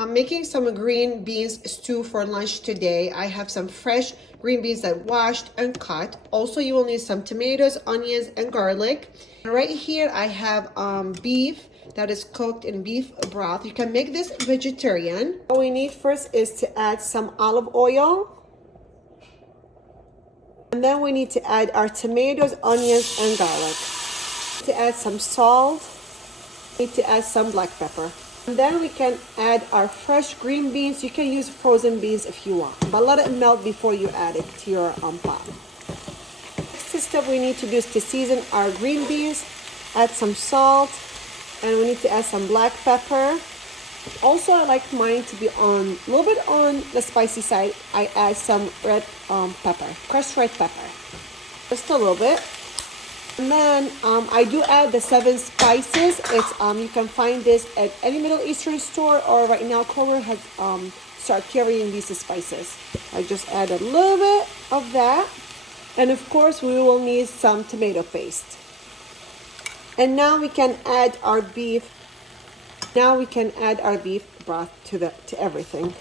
I'm making some green beans stew for lunch today. I have some fresh green beans that washed and cut. Also, you will need some tomatoes, onions, and garlic. Right here, I have beef that is cooked in beef broth. You can make this vegetarian. All we need first is to add some olive oil. And then we need to add our tomatoes, onions, and garlic. To add some salt. We need to add some black pepper. And then we can add our fresh green beans. You can use frozen beans if you want, but let it melt before you add it to your pot. Next step we need to do is to season our green beans. Add some salt, and we need to add some black pepper. Also, I like mine to be a little bit on the spicy side. I add some red pepper, crushed red pepper, just a little bit. And then I do add the 7 spices. It's you can find this at any Middle Eastern store, or right now Kroger has start carrying these spices. I just add a little bit of that, and of course we will need some tomato paste. And now we can add our beef. Now we can add our beef broth to everything.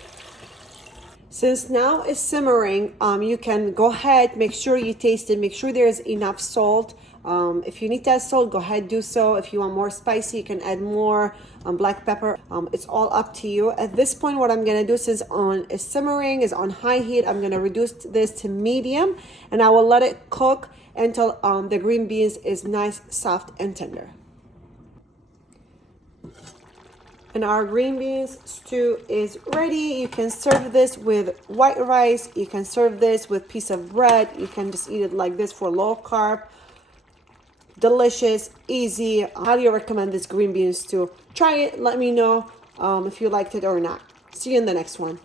Since now it's simmering, you can go ahead, make sure you taste it, make sure there's enough salt. If you need to add salt, go ahead, do so. If you want more spicy, you can add more black pepper. It's all up to you. At this point, what I'm gonna do, since it's simmering, is on high heat, I'm gonna reduce this to medium, and I will let it cook until the green beans is nice, soft, and tender. And our green beans stew is ready. You can serve this with white rice. You can serve this with piece of bread. You can just eat it like this for low carb. Delicious, easy. I highly recommend this green bean stew. Try it. Let me know if you liked it or not. See you in the next one.